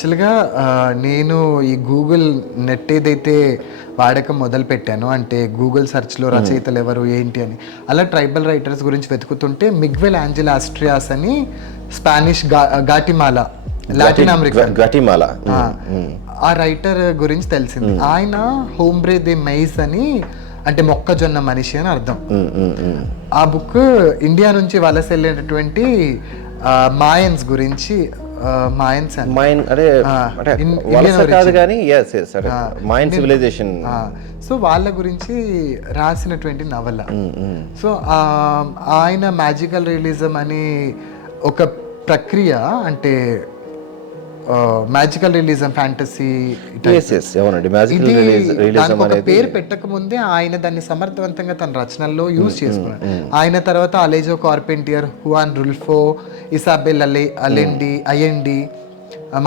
యాక్చువల్గా నేను ఈ గూగుల్ నెట్ ఏదైతే వాడకం మొదలు పెట్టాను, అంటే గూగుల్ సెర్చ్లో రచయితలు ఎవరు ఏంటి అని, అలా ట్రైబల్ రైటర్స్ గురించి వెతుకుతుంటే మిగ్వెల్ ఆంజెల్ ఆస్ట్రియాస్ అని స్పానిష్ గాటిమాలా, లాటిన్ అమెరికా గటిమాలా ఆ రైటర్ గురించి తెలిసింది. ఆయన హోమ్బ్రే దే మైజ్ అని, అంటే మొక్కజొన్న మనిషి అని అర్థం. ఆ బుక్ ఇండియా నుంచి వలస వెళ్ళినటువంటి మాయన్స్ గురించి, మాయన్స్ సో వాళ్ళ గురించి రాసినటువంటి నవల. సో ఆయన మ్యాజికల్ రియలిజం అని ఒక ప్రక్రియ, అంటే మ్యాజికల్ రియలిజం, ఫ్యాంటసీ, పేరు పెట్టక ముందే ఆయన దాన్ని సమర్థవంతంగా తన రచనల్లో యూజ్ చేసుకున్నాడు. ఆయన తర్వాత అలెజో కార్పెంటియర్, హువాన్ రుల్ఫో, ఇసాబెల్ అల్లెండి,